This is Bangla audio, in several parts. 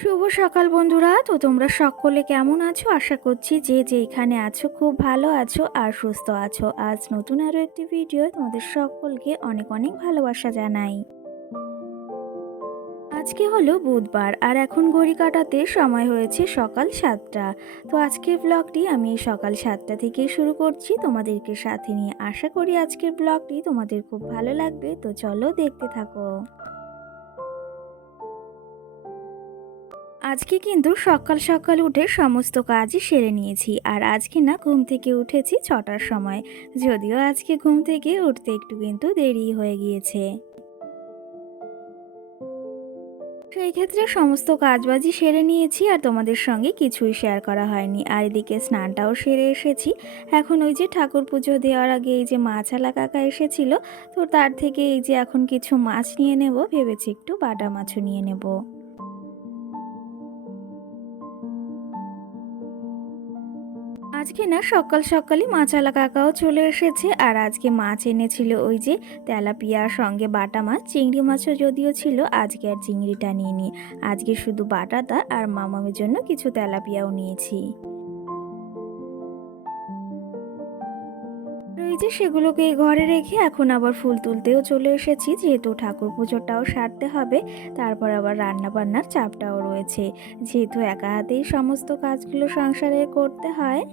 শুভ সকাল বন্ধুরা। তো তোমরা সকলে কেমন আছো? আশা করছি যে যেখানে আছো খুব ভালো আছো আর সুস্থ আছো। আজ নতুন আরও একটি ভিডিও তোমাদের সকলকে অনেক অনেক ভালোবাসা জানাই। আজকে হলো বুধবার আর এখন ঘড়ি কাটাতে সময় হয়েছে সকাল 7টা। তো আজকের ব্লগটি আমি সকাল 7টা থেকেই শুরু করছি তোমাদেরকে সাথে নিয়ে। আশা করি আজকের ব্লগটি তোমাদের খুব ভালো লাগবে। তো চলো দেখতে থাকো। আজকে কিন্তু সকাল সকাল উঠে সমস্ত কাজই সেরে নিয়েছি। আর আজকে না ঘুম থেকে উঠেছি 6টার সময়। যদিও আজকে ঘুম থেকে উঠতে একটু কিন্তু দেরি হয়ে গিয়েছে। সেই ক্ষেত্রে সমস্ত কাজবাজি সেরে নিয়েছি আর তোমাদের সঙ্গে কিছুই শেয়ার করা হয়নি। আর এদিকে স্নানটাও সেরে এসেছি। এখন ওই যে ঠাকুর পুজো দেওয়ার আগে এই যে মাছওয়ালা কাকা এসেছিল, তো তার থেকে এই যে এখন কিছু মাছ নিয়ে নেব ভেবেছি, একটু বাটা মাছও নিয়ে নেব। আজকে না সকাল সকালই মাছওয়ালা কাকাও চলে এসেছে। আর আজকে মাছ এনেছিল ওই যে তেলাপিয়ার সঙ্গে বাটা মাছ, চিংড়ি মাছও যদিও ছিল, আজকে আর চিংড়িটা নিইনি। আজকে শুধু বাটাটা আর মামামের জন্য কিছু তেলাপিয়াও নিয়েছি। আর ওই যে সেগুলোকে ঘরে রেখে এখন আবার ফুল তুলতেও চলে এসেছি, যেহেতু ঠাকুর পুজোটাও সারতে হবে। তারপর আবার রান্না বান্নার চাপটাও রয়েছে, যেহেতু একা হাতেই সমস্ত কাজগুলো সংসারে করতে হয়।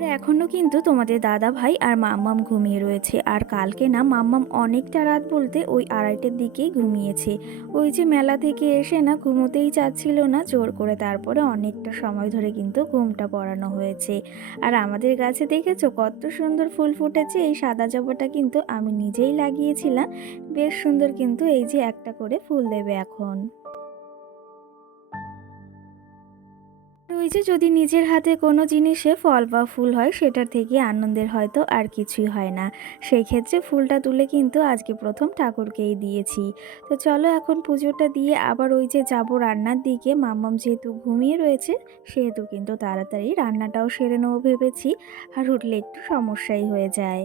আর এখনও কিন্তু তোমাদের দাদা ভাই আর মাম্মাম ঘুমিয়ে রয়েছে। আর কালকে না মাম্মাম অনেকটা রাত, বলতে ওই 2:30টার দিকেই ঘুমিয়েছে। ওই যে মেলা থেকে এসে না ঘুমোতেই চাচ্ছিল না, জোর করে তারপরে অনেকটা সময় ধরে কিন্তু ঘুমটা পড়ানো হয়েছে। আর আমাদের গাছে দেখেছো কত সুন্দর ফুল ফুটেছে। এই সাদা জবাটা কিন্তু আমি নিজেই লাগিয়েছিলাম। বেশ সুন্দর, কিন্তু এই যে একটা করে ফুল দেবে এখন। ওই যে যদি নিজের হাতে কোনো জিনিসে ফল বা ফুল হয়, সেটার থেকে আনন্দের হয়তো আর কিছুই হয় না। সেই ক্ষেত্রে ফুলটা তুলে কিন্তু আজকে প্রথম ঠাকুরকেই দিয়েছি। তো চলো এখন পুজোটা দিয়ে আবার ওই যে যাব রান্নার দিকে। মাম্মাম যেহেতু ঘুমিয়ে রয়েছে, সেহেতু কিন্তু তাড়াতাড়ি রান্নাটাও সেরে নেবো ভেবেছি। আর উঠলে একটু সমস্যাই হয়ে যায়।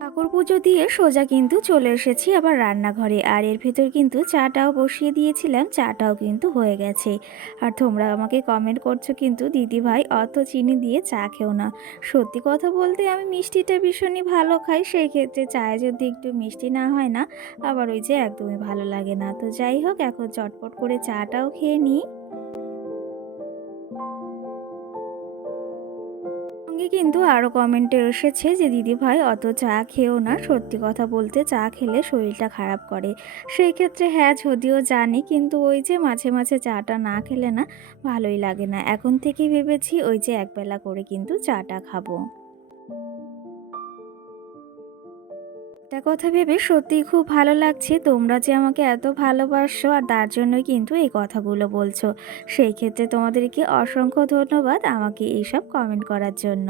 ঠাকুর পুজো দিয়ে সোজা কিন্তু চলে এসেছি আবার রান্নাঘরে। আর এর ভেতর কিন্তু চাটাও বসিয়ে দিয়েছিলাম, চাটাও কিন্তু হয়ে গেছে। আর তোমরা আমাকে কমেন্ট করছো কিন্তু দিদি ভাই অত চিনি দিয়ে চা খেও না। সত্যি কথা বলতে আমি মিষ্টিটা ভীষণই ভালো খাই, সেই ক্ষেত্রে চায়ে যদি একটু মিষ্টি না হয় না, আবার ওই যে একদমই ভালো লাগে না। তো যাই হোক, এখন চটপট করে চাটাও খেয়ে নিই। সঙ্গে কিন্তু আরও কমেন্টে এসেছে যে দিদিভাই অত চা খেও না, সত্যি কথা বলতে চা খেলে শরীরটা খারাপ করে। সেই ক্ষেত্রে হ্যাঁ, যদিও জানি, কিন্তু ওই যে মাঝে মাঝে চাটা না খেলে না ভালোই লাগে না। এখন থেকে ভেবেছি ওই যে একবেলা করে কিন্তু চাটা খাবো। একটা কথা ভেবে সত্যিই খুব ভালো লাগছে, তোমরা যে আমাকে এত ভালোবাসো আর তার জন্যই কিন্তু এই কথাগুলো বলছো। সেই ক্ষেত্রে তোমাদেরকে অসংখ্য ধন্যবাদ আমাকে এইসব কমেন্ট করার জন্য।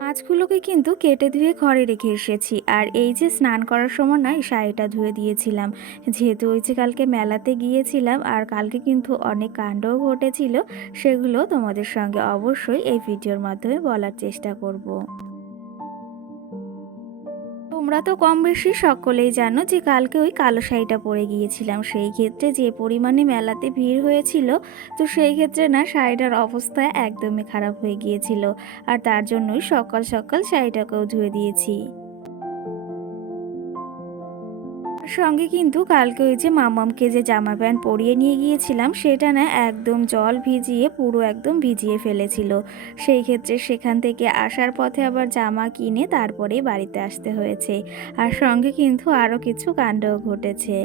মাছগুলোকে কিন্তু কেটে ধুয়ে ঘরে রেখে এসেছি। আর এই যে স্নান করার সময় না এই শাড়িটা ধুয়ে দিয়েছিলাম, যেহেতু ওই যে কালকে মেলাতে গিয়েছিলাম। আর কালকে কিন্তু অনেক কাণ্ডও ঘটেছিল, সেগুলো তোমাদের সঙ্গে অবশ্যই এই ভিডিওর মাধ্যমে বলার চেষ্টা করব। তোমরা তো কম বেশি সকলেই জানো যে কালকে ওই কালো শাড়িটা পরে গিয়েছিলাম। সেই ক্ষেত্রে যে পরিমাণে মেলাতে ভিড় হয়েছিল, তো সেই ক্ষেত্রে না শাড়িটার অবস্থা একদমই খারাপ হয়ে গিয়েছিল। আর তার জন্যই সকাল সকাল শাড়িটাকেও ধুয়ে দিয়েছি। সঙ্গে কিন্তু কালকে ওই যে মামামকে যে জামা প্যান্ট পরিয়ে নিয়ে গিয়েছিলাম, সেটা না একদম জল ভিজিয়ে পুরো একদম ভিজিয়ে ফেলেছিল। সেই ক্ষেত্রে সেখান থেকে আসার পথে আবার জামা কিনে তারপরেই বাড়িতে আসতে হয়েছে। আর সঙ্গে কিন্তু আরও কিছু কাণ্ডও ঘটেছে।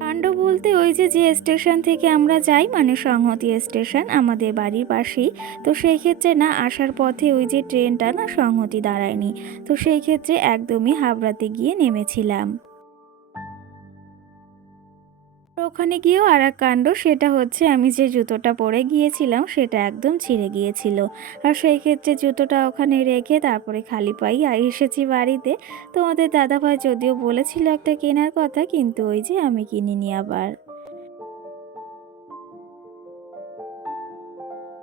কাণ্ড বলতে ওই যে যে স্টেশন থেকে আমরা যাই, মানে সংহতি স্টেশন আমাদের বাড়ির পাশেই। তো সেই ক্ষেত্রে না আসার পথে ওই যে ট্রেনটা না সংহতি দাঁড়ায়নি। তো সেই ক্ষেত্রে একদমই হাবড়াতে গিয়ে নেমেছিলাম। তো ওখানে গিয়েও আর এক কাণ্ড, সেটা হচ্ছে আমি যে জুতোটা পরে গিয়েছিলাম সেটা একদম ছিঁড়ে গিয়েছিল। আর সেই ক্ষেত্রে জুতোটা ওখানে রেখে তারপরে খালি পাই এসেছি বাড়িতে। তোমাদের দাদাভাই যদিও বলেছিল একটা কেনার কথা, কিন্তু ওই যে আমি কিনিনি আবার।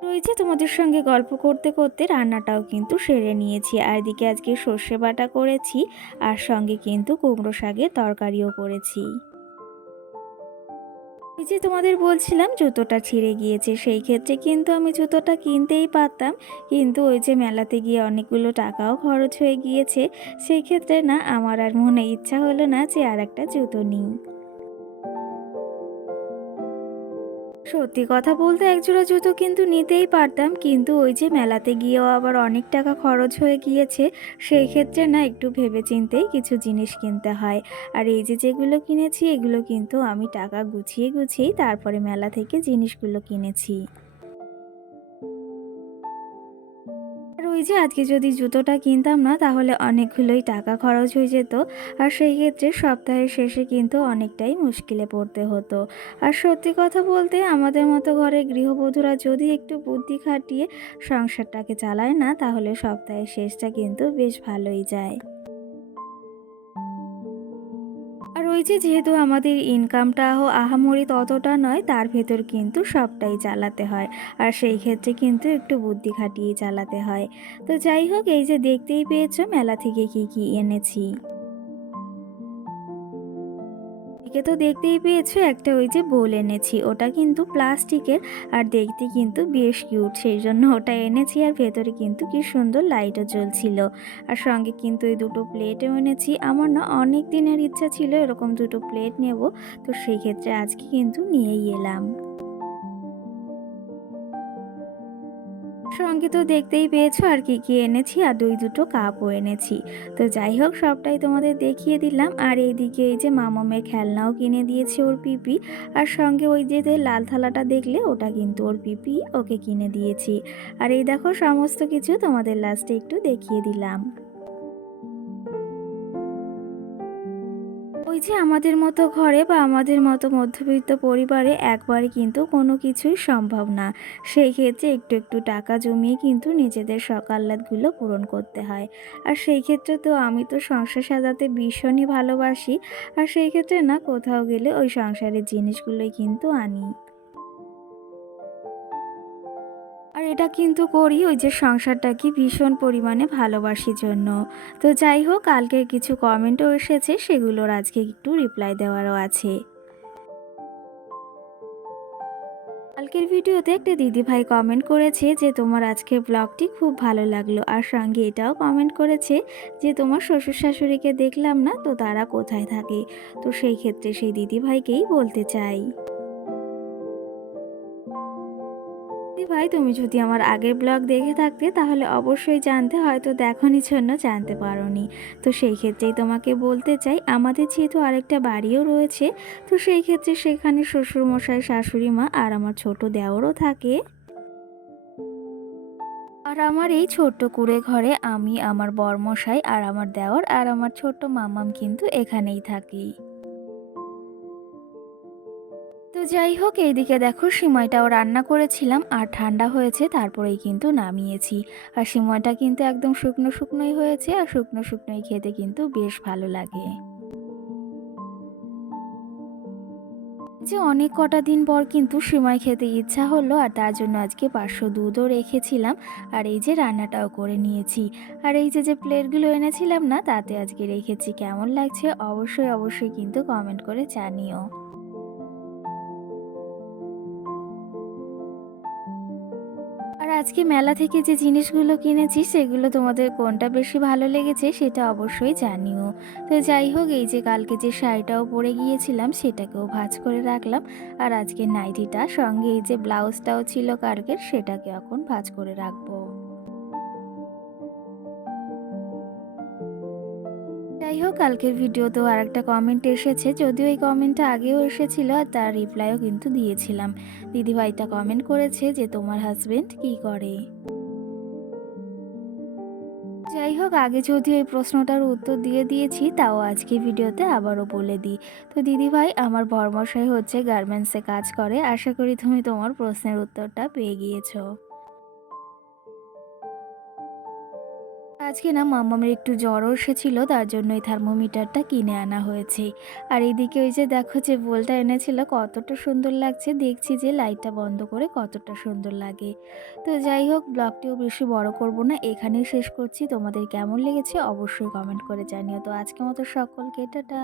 ওই ওই যে তোমাদের সঙ্গে গল্প করতে করতে রান্নাটাও কিন্তু সেরে নিয়েছি। আর এদিকে আজকে সর্ষে বাটা করেছি, আর সঙ্গে কিন্তু কুমড়ো শাকের তরকারিও করেছি। ওই যে তোমাদের বলছিলাম জুতোটা ছিঁড়ে গিয়েছে, সেই ক্ষেত্রে কিন্তু আমি জুতোটা কিনতেই পারতাম, কিন্তু ওই যে মেলাতে গিয়ে অনেকগুলো টাকাও খরচ হয়ে গিয়েছে, সেই ক্ষেত্রে না আমার আর মনে ইচ্ছা হলো না যে আর একটা জুতো নিই। সত্যি কথা বলতে একজোড়া জুতো কিন্তু নিতেই পারতাম, কিন্তু ওই যে মেলাতে গিয়েও আবার অনেক টাকা খরচ হয়ে গিয়েছে, সেই ক্ষেত্রে না একটু ভেবেচিন্তেই কিছু জিনিস কিনতে হয়। আর এই যে যেগুলো কিনেছি এগুলো কিন্তু আমি টাকা গুছিয়ে গুছিয়েই তারপরে মেলা থেকে জিনিসগুলো কিনেছি। আর ওই যে আজকে যদি জুতোটা কিনতাম না তাহলে অনেকগুলোই টাকা খরচ হয়ে যেত, আর সেই ক্ষেত্রে সপ্তাহের শেষে কিন্তু অনেকটাই মুশকিলে পড়তে হতো। আর সত্যি কথা বলতে আমাদের মতো ঘরের গৃহবধূরা যদি একটু বুদ্ধি খাটিয়ে সংসারটাকে চালায় না, তাহলে সপ্তাহের শেষটা কিন্তু বেশ ভালোই যায়। আর ওই যে যেহেতু আমাদের ইনকামটাও আহামরি ততটা নয়, তার ভেতর কিন্তু সবটাই চালাতে হয়, আর সেই ক্ষেত্রে কিন্তু একটু বুদ্ধি খাটিয়ে চালাতে হয়। তো যাই হোক, এই যে দেখতেই পেয়েছো মেলা থেকে কি কি এনেছি। এদিকে তো দেখতেই পেয়েছো একটা ওই যে বোল এনেছি, ওটা কিন্তু প্লাস্টিকের, আর দেখতে কিন্তু বেশ কিউট, সেই জন্য ওটা এনেছি। আর ভেতরে কিন্তু কি সুন্দর লাইটও জ্বলছিল। আর সঙ্গে কিন্তু এই দুটো প্লেটও এনেছি। আমার না অনেক দিনের ইচ্ছা ছিল এরকম দুটো প্লেট নেব, তো সেই ক্ষেত্রে আজকে কিন্তু নিয়েই এলাম। সঙ্গে তো দেখতেই পেয়েছো আর কি কি এনেছি, আর দুটো কাপও এনেছি। তো যাই হোক, সবটাই তোমাদের দেখিয়ে দিলাম। আর এইদিকে এই যে মামামের খেলনাও কিনে দিয়েছে ওর পিপি, আর সঙ্গে ওই যে লাল থালাটা দেখলে ওটা কিন্তু ওর পিপি ওকে কিনে দিয়েছি। আর এই দেখো সমস্ত কিছু তোমাদের লাস্টে একটু দেখিয়ে দিলাম। ওই যে আমাদের মতো ঘরে বা আমাদের মতো মধ্যবিত্ত পরিবারে একবারে কিন্তু কোনো কিছুই সম্ভব না। সেই ক্ষেত্রে একটু একটু টাকা জমিয়ে কিন্তু নিজেদের শখ আহ্লাদগুলো পূরণ করতে হয়। আর সেই ক্ষেত্রে তো আমি তো সংসার সাজাতে ভীষণই ভালোবাসি। আর সেই ক্ষেত্রে না কোথাও গেলে ওই সংসারের জিনিসগুলোই কিন্তু আনি। আর এটা কিন্তু করি ওই যে সংসারটাকে ভীষণ পরিমাণে ভালোবাসি জন্য। তো যাই হোক, কালকের কিছু কমেন্টও এসেছে, সেগুলোর আজকে একটু রিপ্লাই দেওয়ারও আছে। কালকের ভিডিওতে একটা দিদিভাই কমেন্ট করেছে যে তোমার আজকের ব্লগটি খুব ভালো লাগলো, আর সঙ্গে এটাও কমেন্ট করেছে যে তোমার শ্বশুর শাশুড়িকে দেখলাম না, তো তারা কোথায় থাকে। তো সেই ক্ষেত্রে সেই দিদিভাইকেই বলতে চাই, ভাই তুমি যদি আমার আগের ব্লগ দেখে থাকতে তাহলে অবশ্যই জানতে, হয়তো দেখনি জন্য জানতে পারোনি। তো সেই ক্ষেত্রেই তোমাকে বলতে চাই, আমাদের যেহেতু আরেকটা বাড়িও রয়েছে, তো সেই ক্ষেত্রে সেখানে শ্বশুরমশাই, শাশুড়ি মা আর আমার ছোট দেওরও থাকে। আর আমার এই ছোট্ট কুঁড়ে ঘরে আমি, আমার বরমশাই আর আমার দেওর আর আমার ছোট্ট মামাম কিন্তু এখানেই থাকি। তো যাই হোক, এইদিকে দেখো সিময়টাও রান্না করেছিলাম আর ঠান্ডা হয়েছে, তারপরেই কিন্তু নামিয়েছি। আর সিময়টা কিন্তু একদম শুকনো শুকনোই হয়েছে, আর শুকনো শুকনোই খেতে কিন্তু বেশ ভালো লাগে। যে অনেক কটা দিন পর কিন্তু সিমাই খেতে ইচ্ছা হলো, আর তার জন্য আজকে 500 দুধও রেখেছিলাম। আর এই যে রান্নাটাও করে নিয়েছি। আর এই যে যে প্লেটগুলো এনেছিলাম না, তাতে আজকে রেখেছি। কেমন লাগছে অবশ্যই অবশ্যই কিন্তু কমেন্ট করে জানিও। আর আজকে মেলা থেকে যে জিনিসগুলো কিনেছি সেগুলো তোমাদের কোনটা বেশি ভালো লেগেছে সেটা অবশ্যই জানিও। তো যাই হোক, এই যে কালকে যে শাড়িটাও পরে গিয়েছিলাম সেটাকেও ভাঁজ করে রাখলাম। আর আজকে নাইটিটা সঙ্গে এই যে ব্লাউজটাও ছিল কালকের, সেটাকে এখন ভাঁজ করে রাখবো। যাই হোক, কালকের ভিডিওতেও আরেকটা কমেন্ট এসেছে, যদিও এই কমেন্টটা আগেও এসেছিল আর তার রিপ্লাইও কিন্তু দিয়েছিলাম। দিদিভাইটা কমেন্ট করেছে যে তোমার হাজবেন্ড কি করে। যাই হোক, আগে যদিও এই প্রশ্নটার উত্তর দিয়ে দিয়েছি, তাও আজকে ভিডিওতে আবারও বলে দিই। তো দিদিভাই, আমার বরমশাই হচ্ছে গার্মেন্টসে কাজ করে। আশা করি তুমি তোমার প্রশ্নের উত্তরটা পেয়ে গিয়েছো। আজকে না মাম্মামের একটু জ্বরও এসেছিল, তার জন্য এই থার্মোমিটারটা কিনে আনা হয়েছে। আর এদিকে ওই যে দেখো যে বোলটা এনেছিল কতটা সুন্দর লাগছে, দেখছি যে লাইটটা বন্ধ করে কতটা সুন্দর লাগে। তো যাই হোক, ব্লগটিও বেশি বড় করব না, এখানেই শেষ করছি। তোমাদের কেমন লেগেছে অবশ্যই কমেন্ট করে জানিও। তো আজকের মতো সকলকে টাটা।